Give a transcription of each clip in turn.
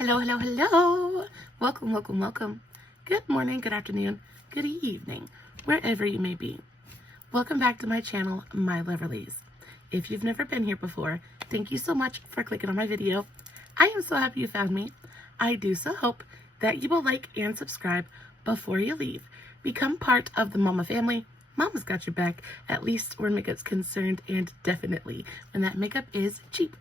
Hello, hello, hello. Welcome, welcome, welcome. Good morning, good afternoon, good evening, wherever you may be. Welcome back to my channel, My Loverlies. If you've never been here before, thank you so much for clicking on my video. I am so happy you found me. I do so hope that you will like and subscribe before you leave. Become part of the Mama family. Mama's got your back, at least where makeup's concerned, and definitely when that makeup is cheap.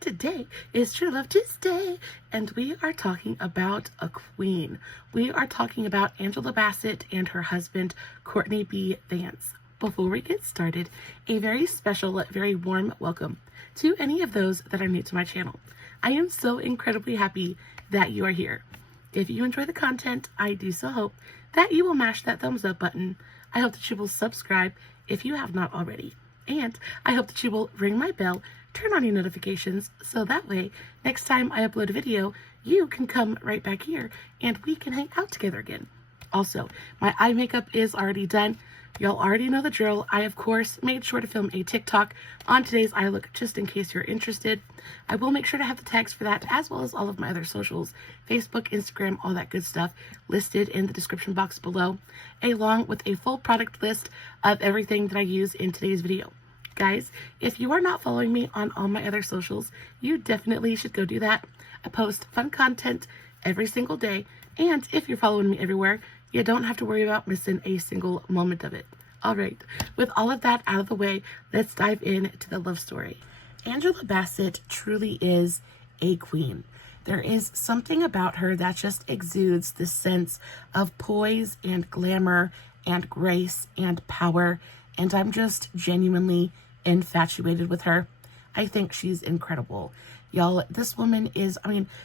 Today is True Love Tuesday, and we are talking about a queen. We are talking about Angela Bassett and her husband, Courtney B. Vance. Before we get started, a very special, very warm welcome to any of those that are new to my channel. I am so incredibly happy that you are here. If you enjoy the content, I do so hope that you will mash that thumbs up button. I hope that you will subscribe if you have not already. And I hope that you will ring my bell, turn on your notifications, so that way, next time I upload a video, you can come right back here and we can hang out together again. Also, my eye makeup is already done. Y'all already know the drill. I, of course, made sure to film a TikTok on today's eye look just in case you're interested. I will make sure to have the tags for that, as well as all of my other socials, Facebook, Instagram, all that good stuff, listed in the description box below, along with a full product list of everything that I use in today's video. Guys, if you are not following me on all my other socials, you definitely should go do that. I post fun content every single day, and if you're following me everywhere, you don't have to worry about missing a single moment of it. All right, with all of that out of the way, let's dive into the love story. Angela Bassett truly is a queen. There is something about her that just exudes this sense of poise and glamour and grace and power, and I'm just genuinely infatuated with her. I think she's incredible. Y'all, this woman is,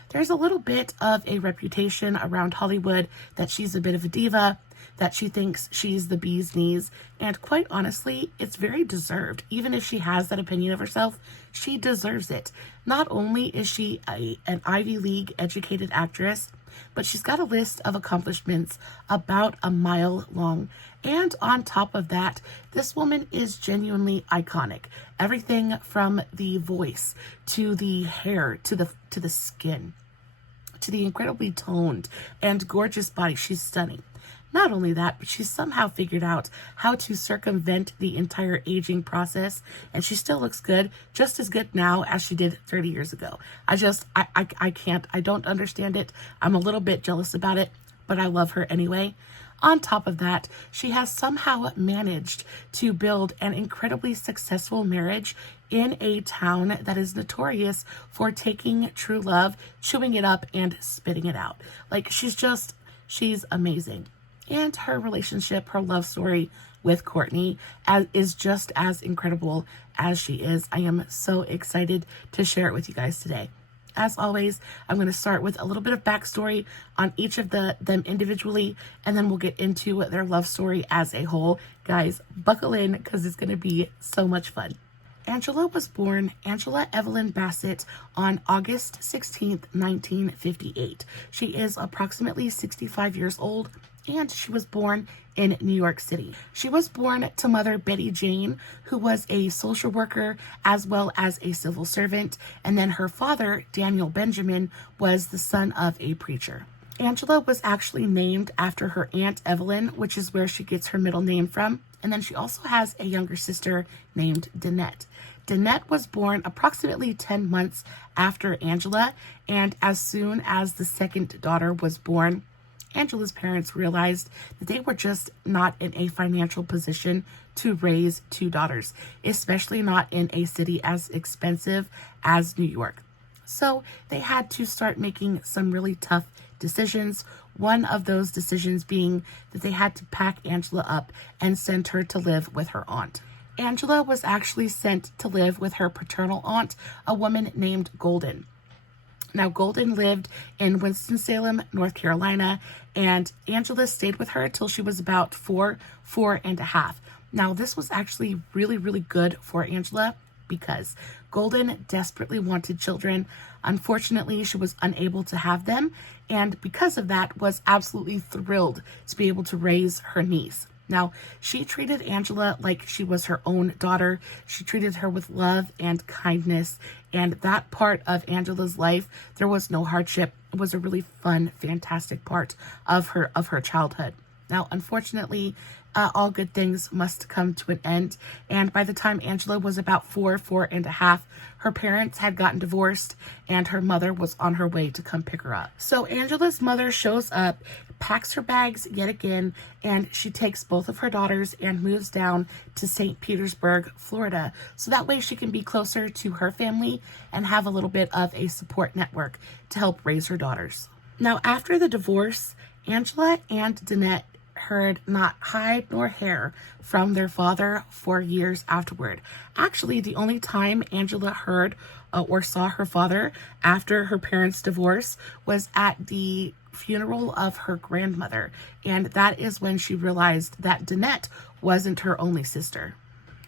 there's a little bit of a reputation around Hollywood that she's a bit of a diva, that she thinks she's the bee's knees, and quite honestly, it's very deserved. Even if she has that opinion of herself, she deserves it. Not only is she an Ivy League educated actress, but she's got a list of accomplishments about a mile long. And on top of that, this woman is genuinely iconic. Everything from the voice to the hair to the skin to the incredibly toned and gorgeous body. She's stunning. Not only that, but she's somehow figured out how to circumvent the entire aging process, and she still looks good, just as good now as she did 30 years ago. I can't, I don't understand it. I'm a little bit jealous about it, but I love her anyway. On top of that, she has somehow managed to build an incredibly successful marriage in a town that is notorious for taking true love, chewing it up, and spitting it out. Like, she's amazing. And her relationship, her love story with Courtney is just as incredible as she is. I am so excited to share it with you guys today. As always, I'm going to start with a little bit of backstory on each of them individually, and then we'll get into their love story as a whole. Guys, buckle in because it's going to be so much fun. Angela was born Angela Evelyn Bassett on August 16th, 1958. She is approximately 65 years old, and she was born in New York City. She was born to mother Betty Jane, who was a social worker as well as a civil servant, and then her father, Daniel Benjamin, was the son of a preacher. Angela was actually named after her Aunt Evelyn, which is where she gets her middle name from, and then she also has a younger sister named Danette. Danette was born approximately 10 months after Angela, and as soon as the second daughter was born, Angela's parents realized that they were just not in a financial position to raise two daughters, especially not in a city as expensive as New York. So they had to start making some really tough decisions. One of those decisions being that they had to pack Angela up and send her to live with her aunt. Angela was actually sent to live with her paternal aunt, a woman named Golden. Now, Golden lived in Winston-Salem, North Carolina, and Angela stayed with her till she was about four and a half. Now, this was actually really, really good for Angela because Golden desperately wanted children. Unfortunately, she was unable to have them, and because of that, was absolutely thrilled to be able to raise her niece. Now, she treated Angela like she was her own daughter. She treated her with love and kindness, and that part of Angela's life, there was no hardship was a really fun, fantastic part of her childhood. Now, unfortunately, all good things must come to an end. And by the time Angela was about 4.5, her parents had gotten divorced and her mother was on her way to come pick her up. So Angela's mother shows up, packs her bags yet again, and she takes both of her daughters and moves down to St. Petersburg, Florida. So that way she can be closer to her family and have a little bit of a support network to help raise her daughters. Now, after the divorce, Angela and Danette heard not hide nor hair from their father for years afterward. Actually, the only time Angela heard or saw her father after her parents' divorce was at the funeral of her grandmother, and that is when she realized that Danette wasn't her only sister.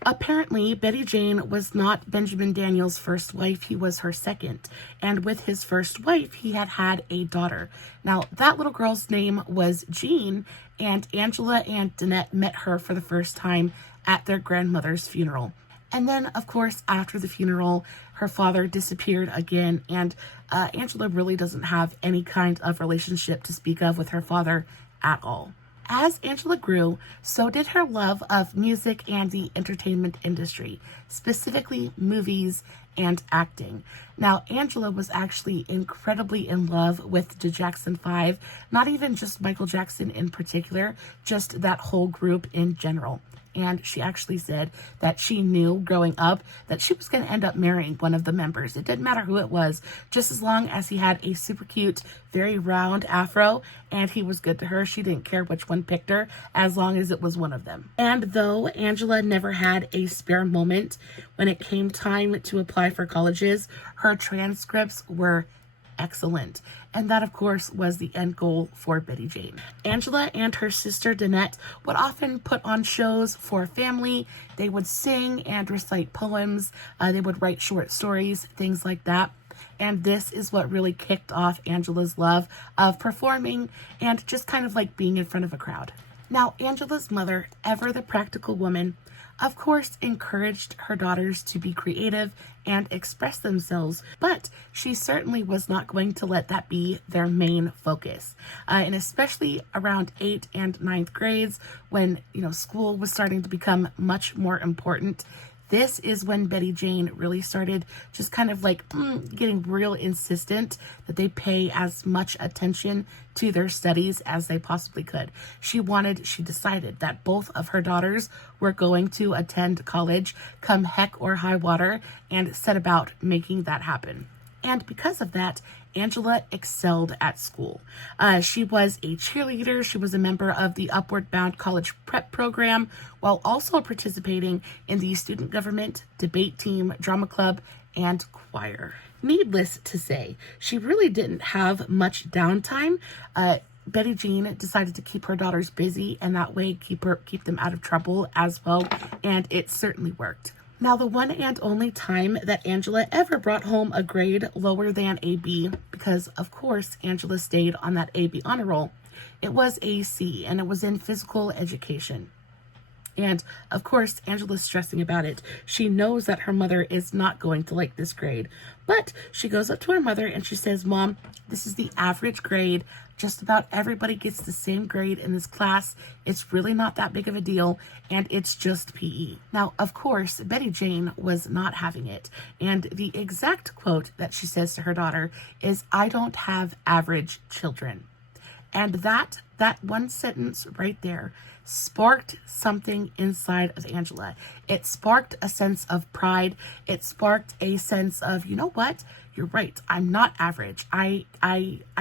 Apparently, Betty Jane was not Benjamin Daniels' first wife, he was her second. And with his first wife, he had a daughter. Now, that little girl's name was Jean, and Angela and Danette met her for the first time at their grandmother's funeral. And then, of course, after the funeral, her father disappeared again, and Angela really doesn't have any kind of relationship to speak of with her father at all. As Angela grew, so did her love of music and the entertainment industry, specifically movies and acting. Now, Angela was actually incredibly in love with the Jackson 5, not even just Michael Jackson in particular, just that whole group in general. And she actually said that she knew growing up that she was going to end up marrying one of the members. It didn't matter who it was, just as long as he had a super cute, very round afro and he was good to her. She didn't care which one picked her, as long as it was one of them. And though Angela never had a spare moment when it came time to apply for colleges, her transcripts were excellent. And that, of course, was the end goal for Betty Jane. Angela and her sister Danette would often put on shows for family. They would sing and recite poems. They would write short stories, things like that. And this is what really kicked off Angela's love of performing and just kind of like being in front of a crowd. Now, Angela's mother, ever the practical woman, of course, encouraged her daughters to be creative and express themselves, but she certainly was not going to let that be their main focus. And especially around 8th and 9th grades, when, school was starting to become much more important, this is when Betty Jane really started just kind of like getting real insistent that they pay as much attention to their studies as they possibly could. She decided that both of her daughters were going to attend college come heck or high water, and set about making that happen. And because of that, Angela excelled at school. She was a cheerleader. She was a member of the Upward Bound College Prep program, while also participating in the student government, debate team, drama club, and choir. Needless to say, she really didn't have much downtime. Betty Jane decided to keep her daughters busy, and that way keep them out of trouble as well, and it certainly worked. Now, the one and only time that Angela ever brought home a grade lower than a B, because of course Angela stayed on that AB honor roll, it was a C, and it was in physical education. And of course, Angela's stressing about it. She knows that her mother is not going to like this grade, but she goes up to her mother and she says, "Mom, this is the average grade. Just about everybody gets the same grade in this class. It's really not that big of a deal, and it's just PE." Now, of course, Betty Jane was not having it, and the exact quote that she says to her daughter is, "I don't have average children." And that one sentence right there sparked something inside of Angela. It sparked a sense of pride. It sparked a sense of, you know what? You're right. I'm not average. I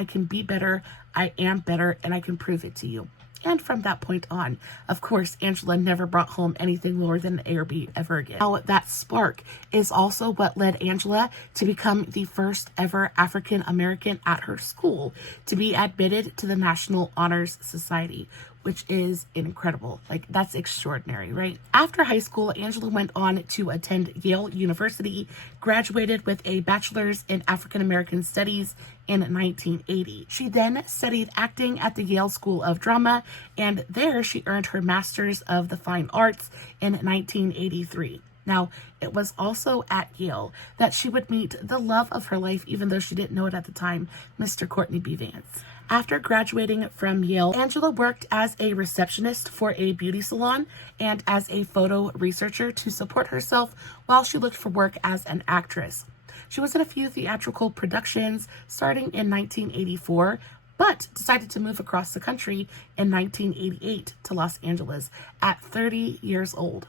can be better. I am better, and I can prove it to you. And from that point on, of course, Angela never brought home anything lower than an A or B ever again. Now, that spark is also what led Angela to become the first ever African American at her school to be admitted to the National Honors Society, which is incredible. Like, that's extraordinary, right? After high school, Angela went on to attend Yale University, graduated with a bachelor's in African American Studies in 1980. She then studied acting at the Yale School of Drama, and there she earned her Master's of the Fine Arts in 1983. Now, it was also at Yale that she would meet the love of her life, even though she didn't know it at the time, Mr. Courtney B. Vance. After graduating from Yale, Angela worked as a receptionist for a beauty salon and as a photo researcher to support herself while she looked for work as an actress. She was in a few theatrical productions starting in 1984, but decided to move across the country in 1988 to Los Angeles at 30 years old.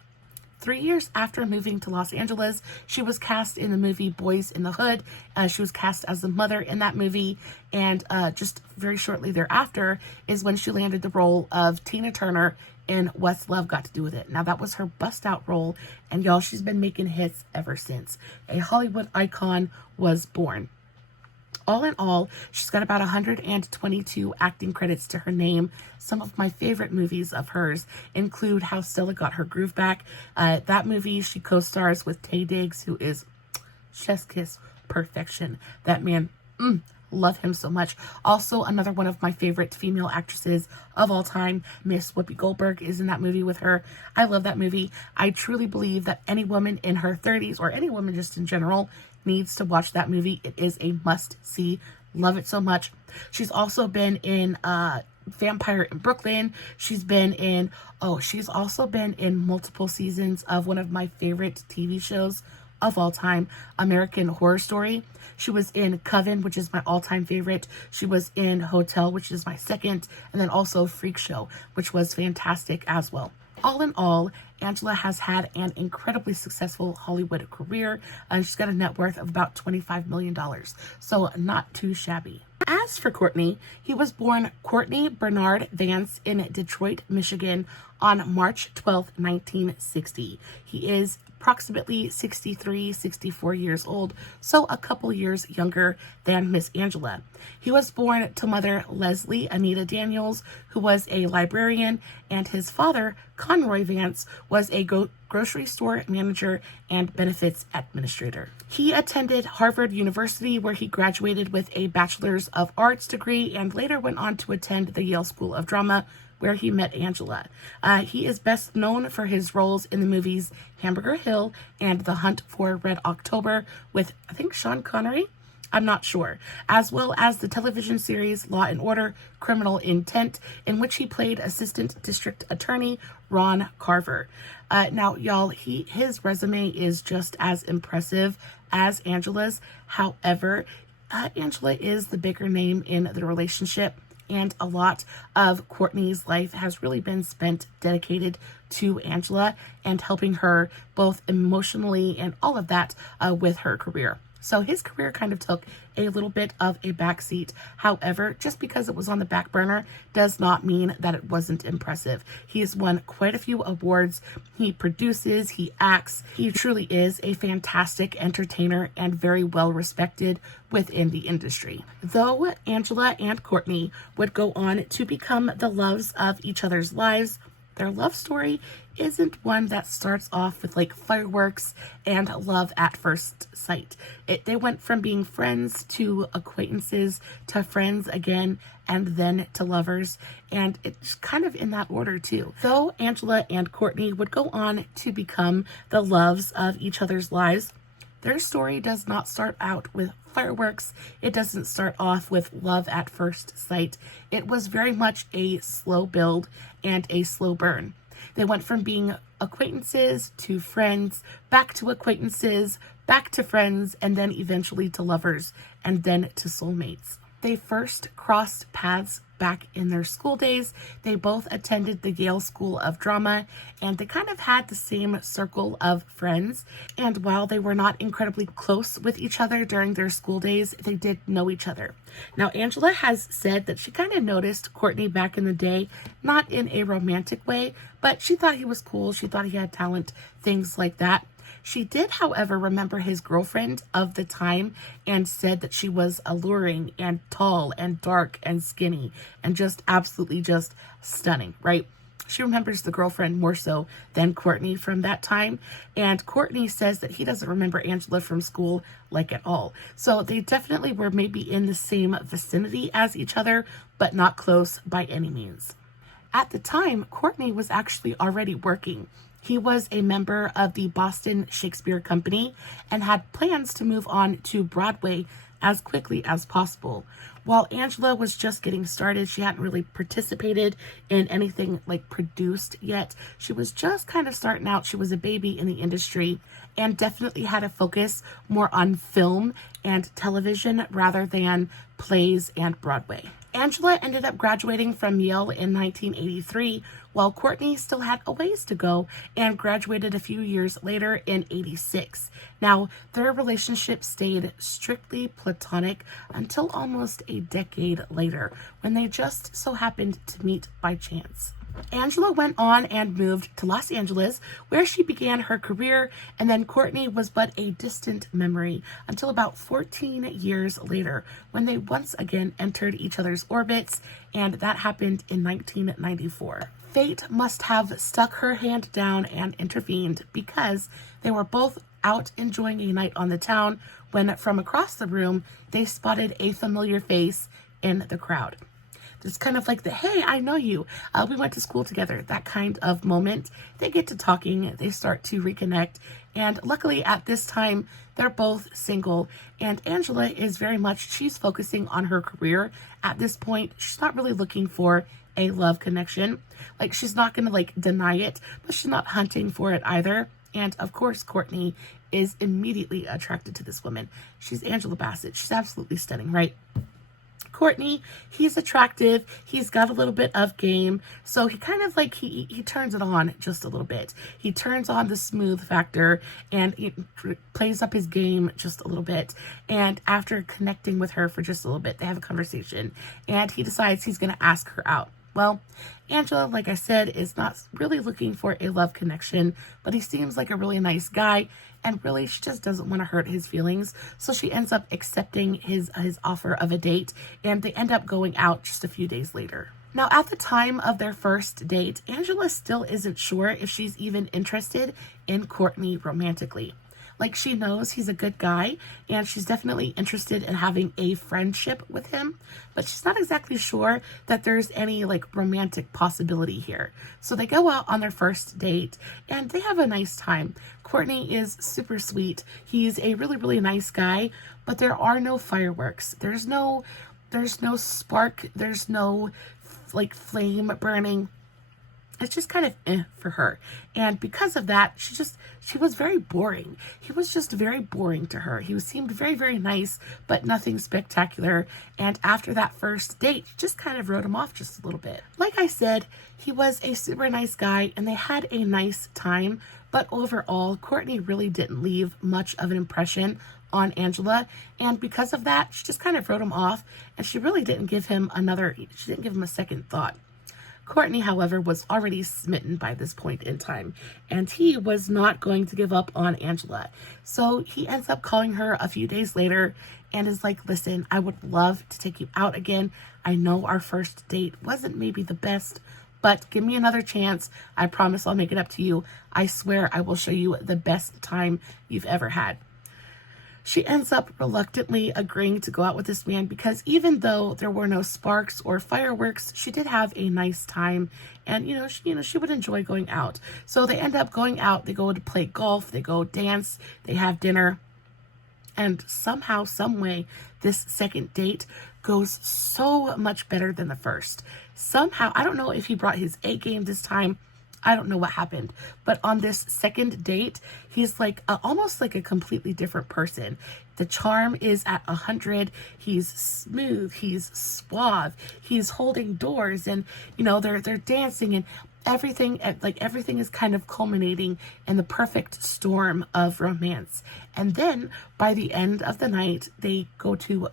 3 years after moving to Los Angeles, she was cast in the movie Boys in the Hood. She was cast as the mother in that movie, and just very shortly thereafter is when she landed the role of Tina Turner in What's Love Got to Do with It. Now, that was her bust-out role, and y'all, she's been making hits ever since. A Hollywood icon was born. All in all, she's got about 122 acting credits to her name. Some of my favorite movies of hers include How Stella Got Her Groove Back. That movie, she co-stars with Taye Diggs, who is chef's kiss perfection. That man, love him so much. Also, another one of my favorite female actresses of all time, Miss Whoopi Goldberg, is in that movie with her. I love that movie. I truly believe that any woman in her 30s, or any woman just in general, needs to watch that movie. It is a must-see. Love it so much. She's also been in Vampire in Brooklyn. She's also been in multiple seasons of one of my favorite TV shows of all time, American Horror Story. She was in Coven, which is my all-time favorite. She was in Hotel, which is my second, and then also Freak Show, which was fantastic as well. All in all, Angela has had an incredibly successful Hollywood career, and she's got a net worth of about $25 million, so not too shabby. As for Courtney, he was born Courtney Bernard Vance in Detroit, Michigan on March 12, 1960. He is approximately 64 years old, so a couple years younger than Miss Angela. He was born to mother Leslie Anita Daniels, who was a librarian, and his father, Conroy Vance, was a grocery store manager and benefits administrator. He attended Harvard University, where he graduated with a Bachelor's of Arts degree and later went on to attend the Yale School of Drama, where he met Angela. He is best known for his roles in the movies Hamburger Hill and The Hunt for Red October with, I think, Sean Connery? I'm not sure. As well as the television series Law and Order: Criminal Intent, in which he played Assistant District Attorney Ron Carver. Now, y'all, his resume is just as impressive as Angela's. However, Angela is the bigger name in the relationship, and a lot of Courtney's life has really been spent dedicated to Angela and helping her both emotionally and all of that with her career. So his career kind of took a little bit of a backseat. However, just because it was on the back burner does not mean that it wasn't impressive. He has won quite a few awards. He produces, he acts. He truly is a fantastic entertainer and very well respected within the industry. Though Angela and Courtney would go on to become the loves of each other's lives, their love story isn't one that starts off with like fireworks and love at first sight. They went from being friends to acquaintances to friends again and then to lovers, and it's kind of in that order too. Though Angela and Courtney would go on to become the loves of each other's lives, their story does not start out with fireworks. It doesn't start off with love at first sight. It was very much a slow build and a slow burn. They went from being acquaintances to friends, back to acquaintances, back to friends, and then eventually to lovers, and then to soulmates. They first crossed paths back in their school days. They both attended the Yale School of Drama, and they kind of had the same circle of friends. And while they were not incredibly close with each other during their school days, they did know each other. Now, Angela has said that she kind of noticed Courtney back in the day, not in a romantic way, but she thought he was cool. She thought he had talent, things like that. She did, however, remember his girlfriend of the time and said that she was alluring and tall and dark and skinny and just absolutely just stunning, right? She remembers the girlfriend more so than Courtney from that time. And Courtney says that he doesn't remember Angela from school like at all. So they definitely were maybe in the same vicinity as each other, but not close by any means. At the time, Courtney was actually already working He was a member of the Boston Shakespeare Company and had plans to move on to Broadway as quickly as possible. While Angela was just getting started, she hadn't really participated in anything like produced yet. She was just kind of starting out. She was a baby in the industry and definitely had a focus more on film and television rather than plays and Broadway. Angela ended up graduating from Yale in 1983, while Courtney still had a ways to go and graduated a few years later in 86. Now, their relationship stayed strictly platonic until almost a decade later, when they just so happened to meet by chance. Angela went on and moved to Los Angeles, where she began her career, and then Courtney was but a distant memory until about 14 years later, when they once again entered each other's orbits, and that happened in 1994. Fate must have stuck her hand down and intervened, because they were both out enjoying a night on the town when from across the room they spotted a familiar face in the crowd. It's kind of like the, hey, I know you. We went to school together, that kind of moment. They get to talking, they start to reconnect. And luckily at this time, they're both single. And Angela is very much, she's focusing on her career. At this point, she's not really looking for a love connection. Like, she's not going to like deny it, but she's not hunting for it either. And of course, Courtney is immediately attracted to this woman. She's Angela Bassett. She's absolutely stunning, right? Courtney, he's attractive, he's got a little bit of game, so he kind of like, he turns it on just a little bit. He turns on the smooth factor, and he plays up his game just a little bit, and after connecting with her for just a little bit, they have a conversation, and he decides he's going to ask her out. Well, Angela, like I said, is not really looking for a love connection, but he seems like a really nice guy, and really she just doesn't want to hurt his feelings, so she ends up accepting his offer of a date, and they end up going out just a few days later. Now, at the time of their first date, Angela still isn't sure if she's even interested in Courtney romantically. Like, she knows he's a good guy, and she's definitely interested in having a friendship with him, but she's not exactly sure that there's any, like, romantic possibility here. So they go out on their first date, and they have a nice time. Courtney is super sweet. He's a really, really nice guy, but there are no fireworks. There's no spark. There's no, like, flame burning. It's just kind of for her. And because of that, she was very boring. He was just very boring to her. He seemed very, very nice, but nothing spectacular. And after that first date, she just kind of wrote him off just a little bit. Like I said, he was a super nice guy and they had a nice time. But overall, Courtney really didn't leave much of an impression on Angela. And because of that, she just kind of wrote him off. And she really didn't give him a second thought. Courtney, however, was already smitten by this point in time, and he was not going to give up on Angela. So he ends up calling her a few days later and is like, listen, I would love to take you out again. I know our first date wasn't maybe the best, but give me another chance. I promise I'll make it up to you. I swear I will show you the best time you've ever had. She ends up reluctantly agreeing to go out with this man because even though there were no sparks or fireworks, she did have a nice time, and she would enjoy going out. So they end up going out. They go to play golf. They go dance. They have dinner, and somehow, some way, this second date goes so much better than the first. Somehow, I don't know if he brought his A game this time. I don't know what happened, but on this second date, he's like almost like a completely different person. The charm is at 100. He's smooth. He's suave. He's holding doors, and they're dancing, and everything is kind of culminating in the perfect storm of romance. And then by the end of the night, they go to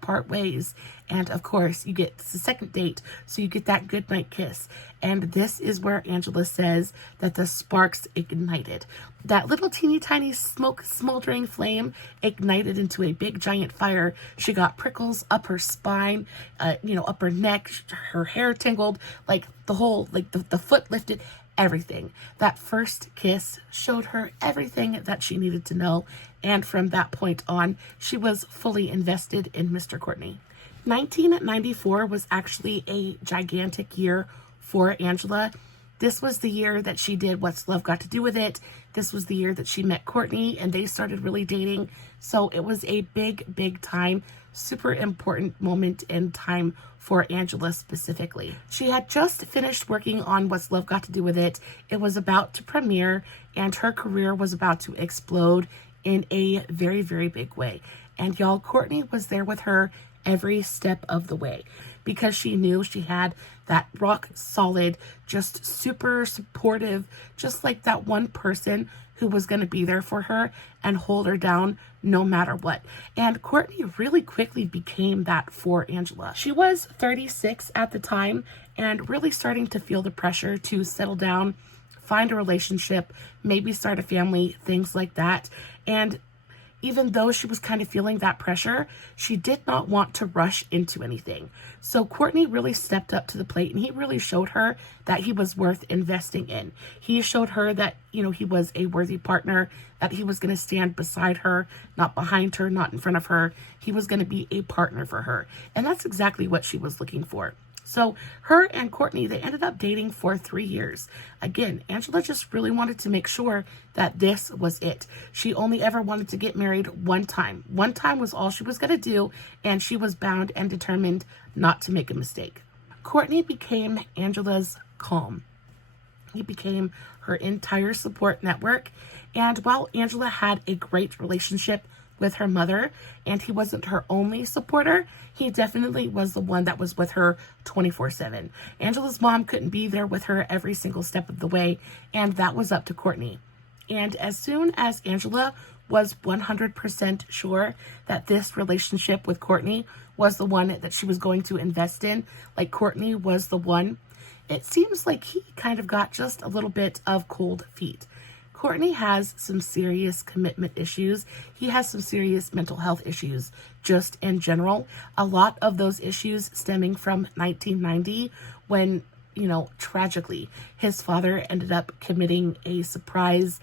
part ways. And of course, it's the second date, so you get that goodnight kiss. And this is where Angela says that the sparks ignited. That little teeny tiny smoldering flame ignited into a big giant fire. She got prickles up her spine, up her neck, her hair tingled, like the whole, like the foot lifted, everything. That first kiss showed her everything that she needed to know. And from that point on, she was fully invested in Mr. Courtney. 1994 was actually a gigantic year for Angela. This was the year that she did What's Love Got to Do with It. This was the year that she met Courtney and they started really dating. So it was a big time, super important moment in time for Angela specifically. She had just finished working on What's Love Got to Do with It. It was about to premiere and her career was about to explode in a very big way. And y'all, Courtney was there with her every step of the way because she knew she had that rock solid, just super supportive, just like that one person who was going to be there for her and hold her down no matter what. And Courtney really quickly became that for Angela. She was 36 at the time and really starting to feel the pressure to settle down, find a relationship, maybe start a family, things like that. And even though she was kind of feeling that pressure, she did not want to rush into anything. So Courtney really stepped up to the plate and he really showed her that he was worth investing in. He showed her that, you know, he was a worthy partner, that he was going to stand beside her, not behind her, not in front of her. He was going to be a partner for her. And that's exactly what she was looking for. So her and Courtney, they ended up dating for 3 years. Again, Angela just really wanted to make sure that this was it. She only ever wanted to get married one time. One time was all she was going to do, and she was bound and determined not to make a mistake. Courtney became Angela's calm. He became her entire support network. And while Angela had a great relationship with her mother, and he wasn't her only supporter, he definitely was the one that was with her 24/7. Angela's mom couldn't be there with her every single step of the way, and that was up to Courtney. And as soon as Angela was 100% sure that this relationship with Courtney was the one that she was going to invest in, like Courtney was the one, it seems like he kind of got just a little bit of cold feet. Courtney has some serious commitment issues. He has some serious mental health issues just in general. A lot of those issues stemming from 1990 when, you know, tragically, his father ended up committing a surprise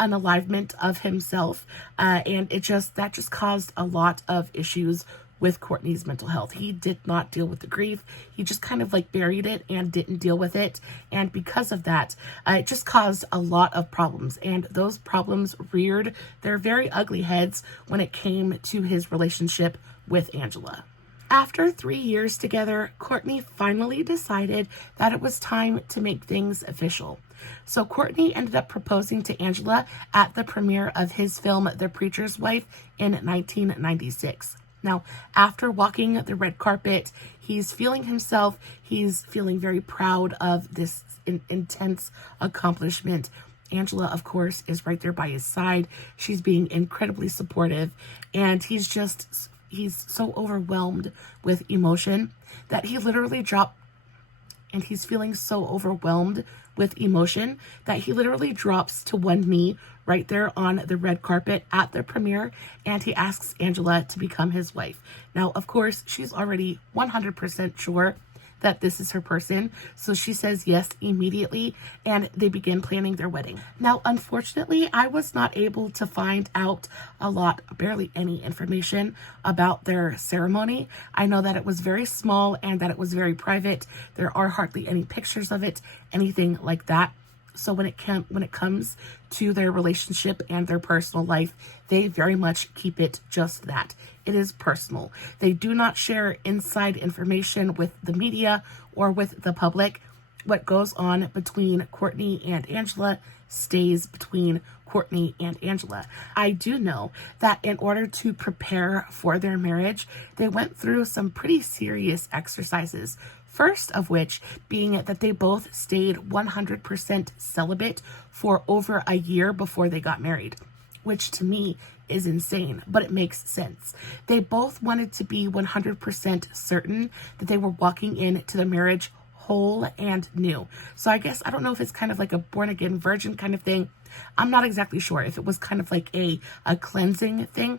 unalivement of himself. And that just caused a lot of issues with Courtney's mental health. He did not deal with the grief. He just kind of like buried it and didn't deal with it. And because of that, it just caused a lot of problems. And those problems reared their very ugly heads when it came to his relationship with Angela. After 3 years together, Courtney finally decided that it was time to make things official. So Courtney ended up proposing to Angela at the premiere of his film, The Preacher's Wife, in 1996. Now, after walking the red carpet, he's feeling himself. He's feeling very proud of this intense accomplishment. Angela, of course, is right there by his side. She's being incredibly supportive, and he's so overwhelmed with emotion that he literally dropped, and he's feeling so overwhelmed with emotion that he literally drops to one knee right there on the red carpet at the premiere, and he asks Angela to become his wife. Now, of course, she's already 100% sure that this is her person, so she says yes immediately, and they begin planning their wedding. Now, unfortunately, I was not able to find out barely any information about their ceremony. I know that it was very small and that it was very private. There are hardly any pictures of it, anything like that. So when it comes to their relationship and their personal life, they very much keep it just that. It is personal. They do not share inside information with the media or with the public. What goes on between Courtney and Angela stays between Courtney and Angela. I do know that in order to prepare for their marriage, they went through some pretty serious exercises. First of which being that they both stayed 100% celibate for over a year before they got married, which to me is insane, but it makes sense. They both wanted to be 100% certain that they were walking into the marriage whole and new. So I guess, I don't know if it's kind of like a born again virgin kind of thing. I'm not exactly sure if it was kind of like a cleansing thing.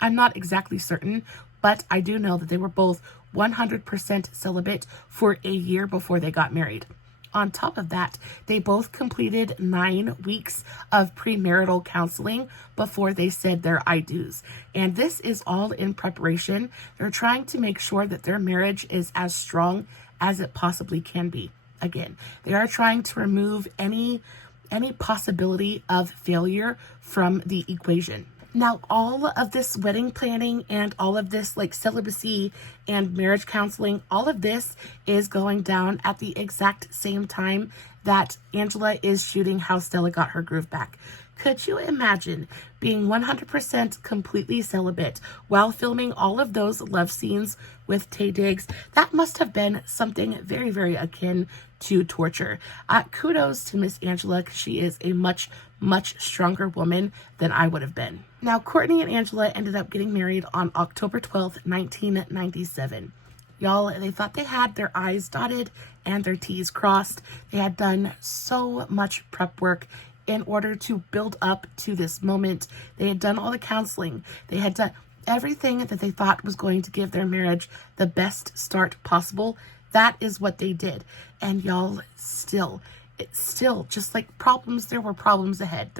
I'm not exactly certain, but I do know that they were both 100% celibate for a year before they got married. On top of that, they both completed 9 weeks of premarital counseling before they said their I do's. And this is all in preparation. They're trying to make sure that their marriage is as strong as it possibly can be. Again, they are trying to remove any possibility of failure from the equation. Now, all of this wedding planning and all of this like celibacy and marriage counseling, all of this is going down at the exact same time that Angela is shooting How Stella Got Her Groove Back. Could you imagine being 100% completely celibate while filming all of those love scenes with Taye Diggs? That must have been something very, very akin to torture. Kudos to Miss Angela, because she is a much, much stronger woman than I would have been. Now, Courtney and Angela ended up getting married on October 12th, 1997. Y'all, they thought they had their I's dotted and their T's crossed. They had done so much prep work in order to build up to this moment. They had done all the counseling. They had done everything that they thought was going to give their marriage the best start possible. That is what they did. And y'all, it's still just like problems. There were problems ahead.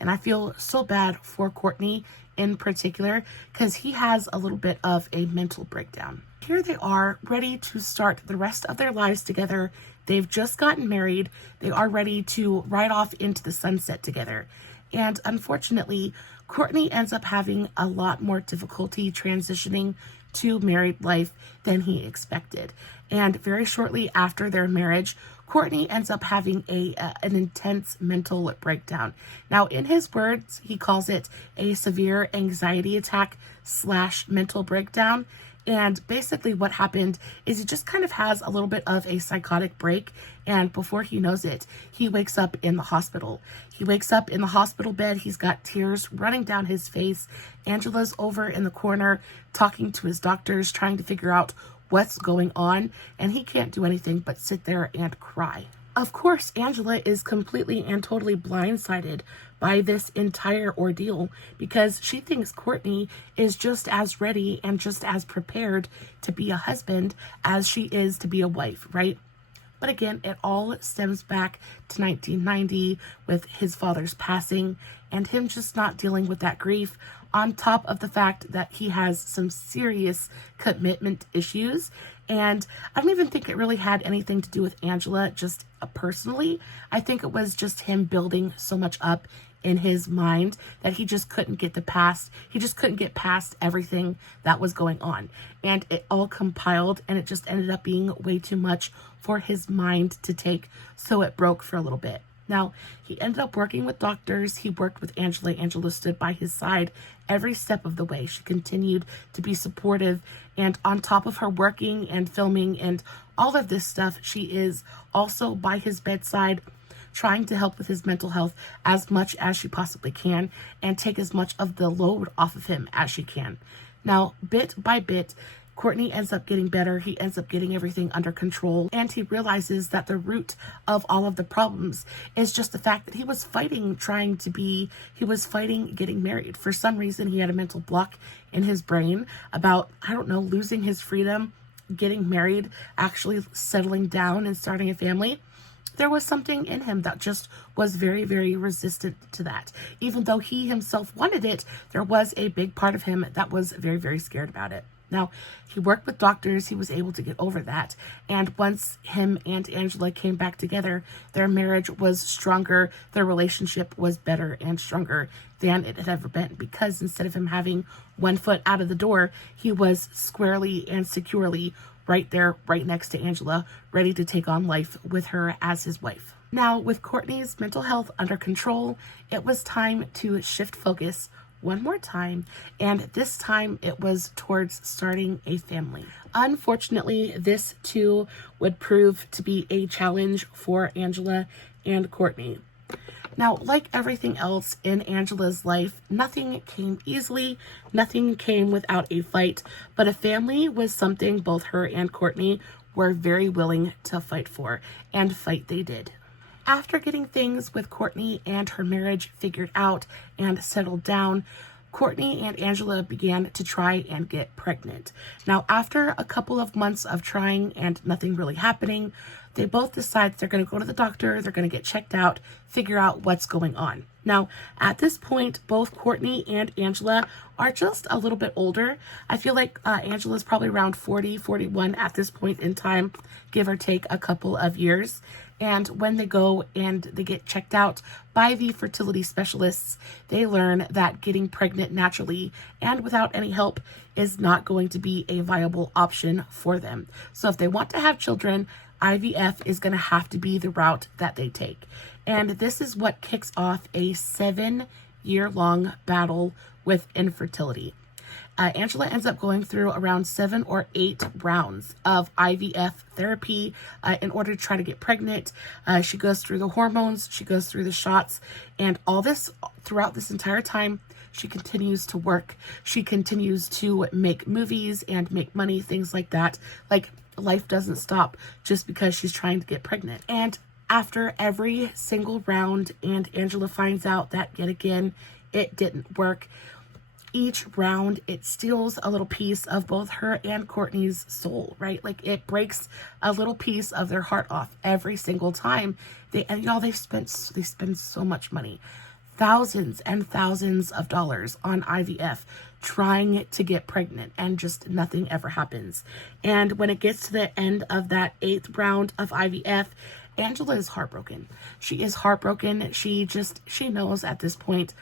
And I feel so bad for Courtney in particular, because he has a little bit of a mental breakdown. Here they are, ready to start the rest of their lives together. They've just gotten married. They are ready to ride off into the sunset together. And unfortunately, Courtney ends up having a lot more difficulty transitioning to married life than he expected. And very shortly after their marriage, Courtney ends up having an intense mental breakdown. Now, in his words, he calls it a severe anxiety attack / mental breakdown. And basically what happened is he just kind of has a little bit of a psychotic break. And before he knows it, he wakes up in the hospital. He wakes up in the hospital bed. He's got tears running down his face. Angela's over in the corner talking to his doctors, trying to figure out what's going on. And he can't do anything but sit there and cry. Of course, Angela is completely and totally blindsided by this entire ordeal, because she thinks Courtney is just as ready and just as prepared to be a husband as she is to be a wife, right? But again, it all stems back to 1990 with his father's passing and him just not dealing with that grief, on top of the fact that he has some serious commitment issues. And I don't even think it really had anything to do with Angela, just personally. I think it was just him building so much up in his mind that he just couldn't get past everything that was going on. And it all compiled, and it just ended up being way too much for his mind to take, so it broke for a little bit. Now, he ended up working with doctors. He worked with Angela. Angela stood by his side every step of the way. She continued to be supportive. And on top of her working and filming and all of this stuff, she is also by his bedside, trying to help with his mental health as much as she possibly can and take as much of the load off of him as she can. Now, bit by bit, Courtney ends up getting better. He ends up getting everything under control, and he realizes that the root of all of the problems is just the fact that he was fighting getting married. For some reason, he had a mental block in his brain about, losing his freedom, getting married, actually settling down and starting a family. There was something in him that just was very, very resistant to that. Even though he himself wanted it, there was a big part of him that was very, very scared about it. Now, he worked with doctors. He was able to get over that. And once him and Angela came back together, their marriage was stronger. Their relationship was better and stronger than it had ever been, because instead of him having one foot out of the door, he was squarely and securely right there, right next to Angela, ready to take on life with her as his wife. Now, with Courtney's mental health under control, it was time to shift focus one more time, and this time it was towards starting a family. Unfortunately, this too would prove to be a challenge for Angela and Courtney. Now, like everything else in Angela's life, nothing came easily, nothing came without a fight, but a family was something both her and Courtney were very willing to fight for, and fight they did. After getting things with Courtney and her marriage figured out and settled down, Courtney and Angela began to try and get pregnant. Now, after a couple of months of trying and nothing really happening, they both decide they're going to go to the doctor, they're going to get checked out, figure out what's going on. Now, at this point, both Courtney and Angela are just a little bit older. I feel like Angela's probably around 40, 41 at this point in time, give or take a couple of years. And when they go and they get checked out by the fertility specialists, they learn that getting pregnant naturally and without any help is not going to be a viable option for them. So if they want to have children, IVF is going to have to be the route that they take. And this is what kicks off a 7-year-long battle with infertility. Angela ends up going through around 7 or 8 rounds of IVF therapy in order to try to get pregnant. She goes through the hormones, she goes through the shots, and all this throughout this entire time, she continues to work. She continues to make movies and make money, things like that. Like, life doesn't stop just because she's trying to get pregnant. And after every single round, and Angela finds out that yet again, it didn't work. Each round, it steals a little piece of both her and Courtney's soul, right? Like, it breaks a little piece of their heart off every single time. They spend so much money, thousands and thousands of dollars on IVF, trying to get pregnant, and just nothing ever happens. And when it gets to the end of that 8th round of IVF, Angela is heartbroken. She is heartbroken. She knows at this point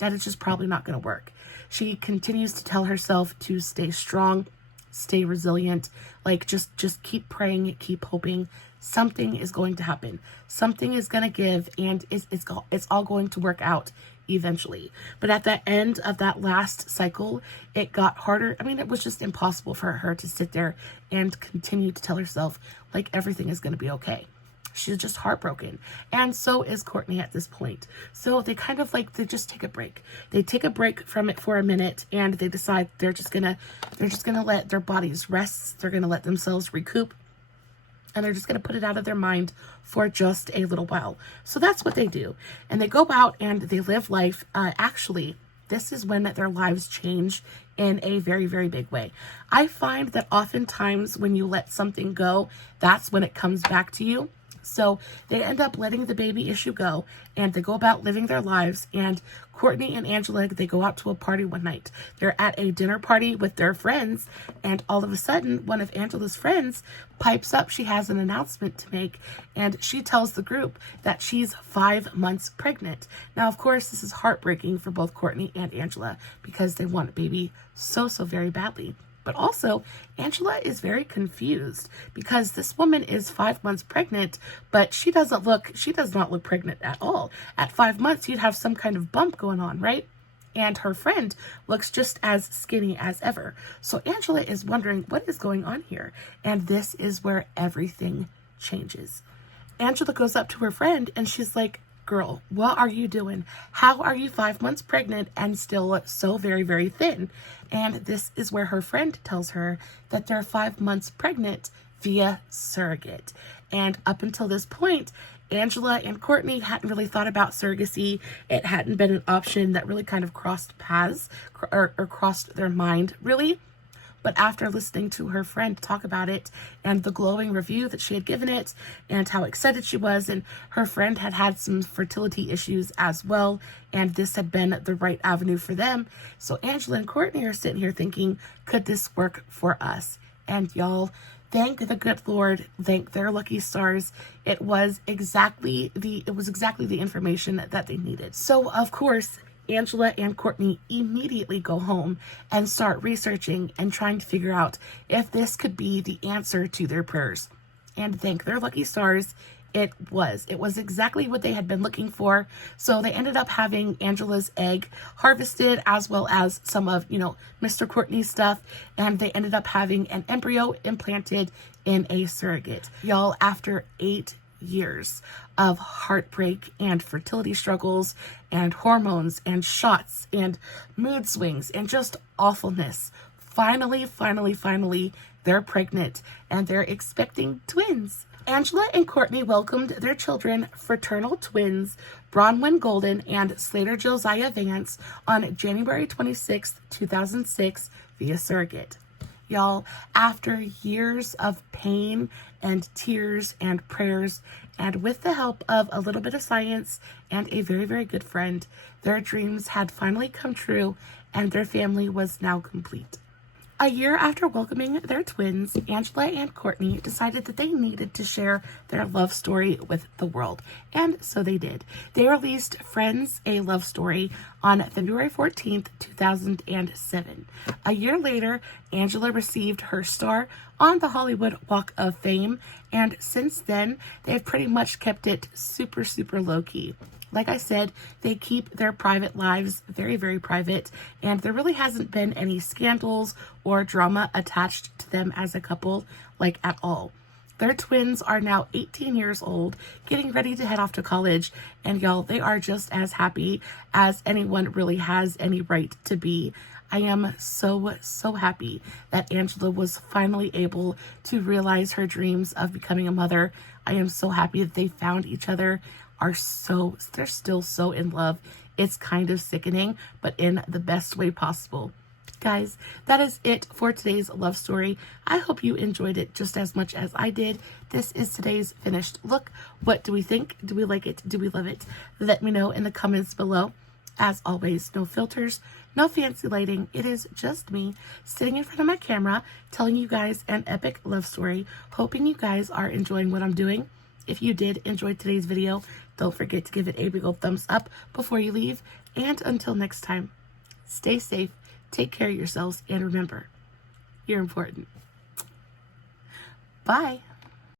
that it's just probably not going to work. She continues to tell herself to stay strong, stay resilient, like just keep praying, keep hoping. Something is going to happen. Something is going to give, and it's all going to work out eventually. But at the end of that last cycle, it got harder. I mean, it was just impossible for her to sit there and continue to tell herself like everything is going to be okay. She's just heartbroken. And so is Courtney at this point. So they kind of like, they just take a break. They take a break from it for a minute, and they decide they're just gonna let their bodies rest. They're gonna let themselves recoup, and they're just gonna put it out of their mind for just a little while. So that's what they do. And they go out and they live life. Actually, this is when their lives change in a very, very big way. I find that oftentimes when you let something go, that's when it comes back to you. So they end up letting the baby issue go, and they go about living their lives. And Courtney and Angela, they go out to a party one night. They're at a dinner party with their friends, and all of a sudden, one of Angela's friends pipes up. She has an announcement to make, and she tells the group that she's 5 months pregnant. Now, of course, this is heartbreaking for both Courtney and Angela because they want a baby so very badly. But also, Angela is very confused because this woman is 5 months pregnant, but she does not look pregnant at all. At 5 months, you'd have some kind of bump going on, right? And her friend looks just as skinny as ever. So Angela is wondering what is going on here. And this is where everything changes. Angela goes up to her friend and she's like, "Girl, what are you doing? How are you 5 months pregnant and still so very, very thin?" And this is where her friend tells her that they're 5 months pregnant via surrogate. And up until this point, Angela and Courtney hadn't really thought about surrogacy. It hadn't been an option that really kind of crossed paths or crossed their mind, really. But after listening to her friend talk about it and the glowing review that she had given it and how excited she was, and her friend had had some fertility issues as well, and this had been the right avenue for them. So Angela and Courtney are sitting here thinking, could this work for us? And y'all, thank the good Lord, thank their lucky stars, it was exactly the information that they needed. So of course, Angela and Courtney immediately go home and start researching and trying to figure out if this could be the answer to their prayers. And thank their lucky stars, it was. It was exactly what they had been looking for. So they ended up having Angela's egg harvested as well as some of, Mr. Courtney's stuff. And they ended up having an embryo implanted in a surrogate. Y'all, after 8 years of heartbreak and fertility struggles and hormones and shots and mood swings and just awfulness, finally, they're pregnant and they're expecting twins. Angela and Courtney welcomed their children, fraternal twins, Bronwyn Golden and Slater Josiah Vance, on January 26, 2006 via surrogate. Y'all, after years of pain and tears and prayers, and with the help of a little bit of science and a very, very good friend, their dreams had finally come true and their family was now complete. A year after welcoming their twins, Angela and Courtney decided that they needed to share their love story with the world, and so they did. They released Friends, a Love Story on February 14th, 2007. A year later, Angela received her star on the Hollywood Walk of Fame, and since then, they've pretty much kept it super, super low-key. Like I said, they keep their private lives very, very private, and there really hasn't been any scandals or drama attached to them as a couple, like at all. Their twins are now 18 years old, getting ready to head off to college, and y'all, they are just as happy as anyone really has any right to be. I am so, so happy that Angela was finally able to realize her dreams of becoming a mother. I am so happy that they found each other. They're still so in love. It's kind of sickening, but in the best way possible. Guys, that is it for today's love story. I hope you enjoyed it just as much as I did. This is today's finished look. What do we think? Do we like it? Do we love it? Let me know in the comments below. As always, no filters, no fancy lighting. It is just me sitting in front of my camera telling you guys an epic love story, hoping you guys are enjoying what I'm doing. If you did enjoy today's video, don't forget to give it a big old thumbs up before you leave. And until next time, stay safe, take care of yourselves, and remember, you're important. Bye.